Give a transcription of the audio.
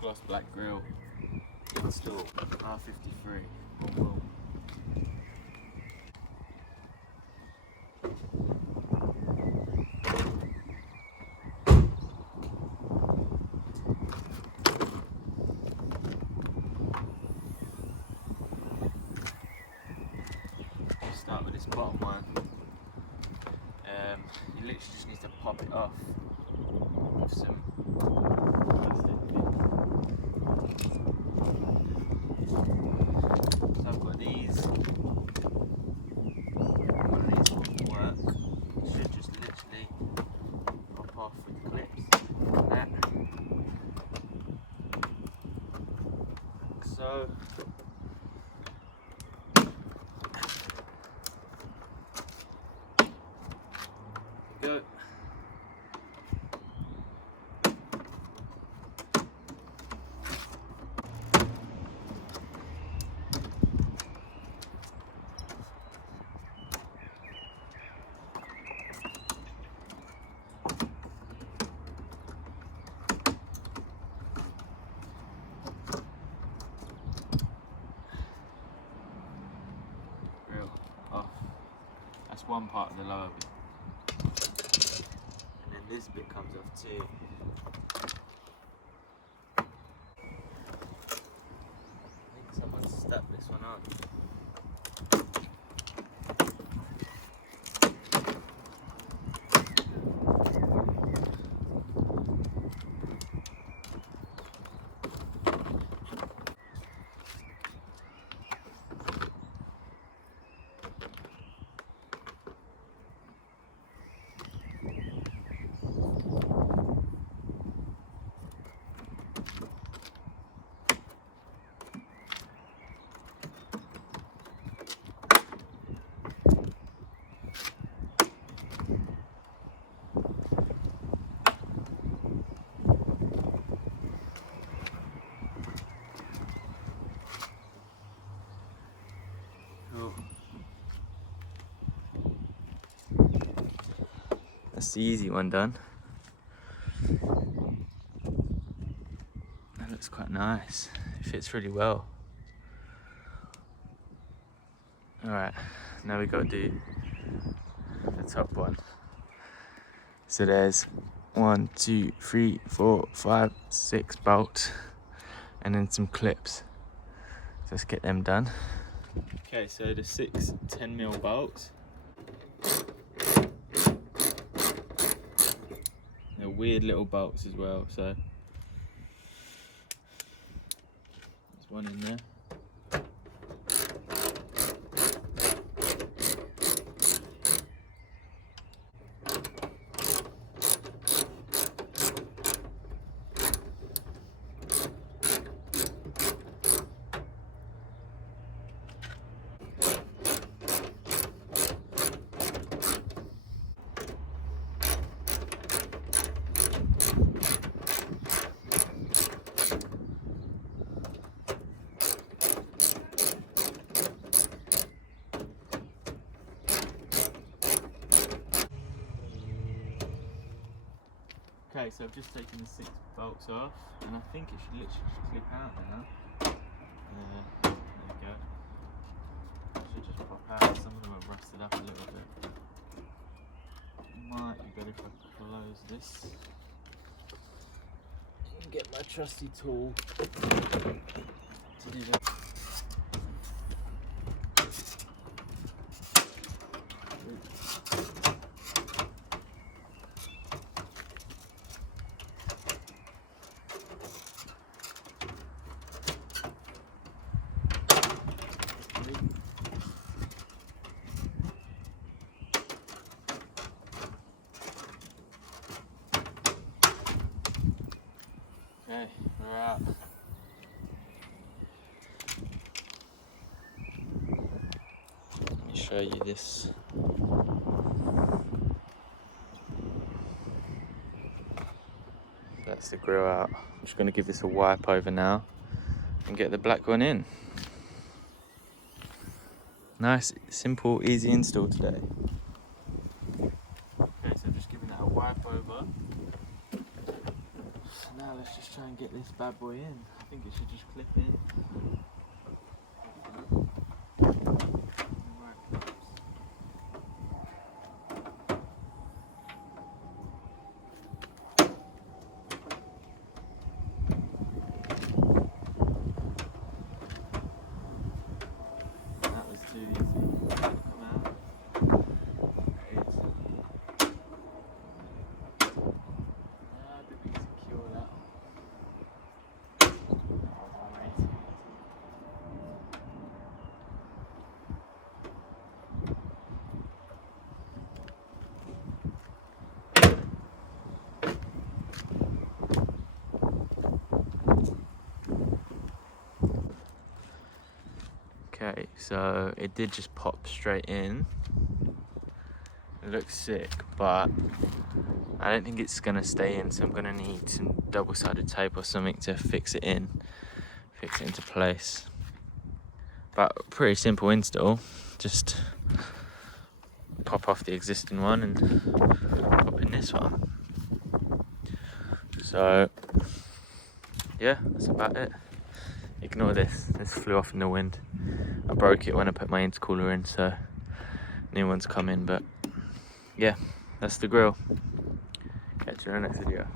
Gloss black grille. Install R53. Boom, start with this bottom one. You literally just need to pop it off with some plastic. So I've got these. One of these won't work. It should just literally pop off with the clips like that. Like so. Go. Grill off. That's one part of the lower bit. And then this bit comes off too. I think someone stuck this one on. That's the easy one done. That looks quite nice. It fits really well. Alright, now we got to do the top one. So there's 1, 2, 3, 4, 5, 6 bolts and then some clips. So let's get them done. Okay, so the 6 10mm bolts. They're weird little bolts as well, so there's one in there. Okay, so I've just taken the 6 bolts off, and I think it should literally just clip out now. There we go. It should just pop out. Some of them are rusted up a little bit. Might be better if I close this. And get my trusty tool to do that. Okay, we're out. Let me show you this. That's the grill out. I'm just going to give this a wipe over now and get the black one in. Nice, simple, easy install today. Okay, so I'm just giving that a wipe over. So now let's just try and get this bad boy in. I think it should just clip in. That was too easy. Come out. Okay, so it did just pop straight in. It looks sick, but I don't think it's gonna stay in, so I'm gonna need some double-sided tape or something to fix it into place. But pretty simple install, just pop off the existing one and pop in this one. So yeah, that's about it. Ignore this flew off in the wind. I broke it when I put my intercooler in, so new one's coming, but yeah, that's the grill. Catch you in the next video.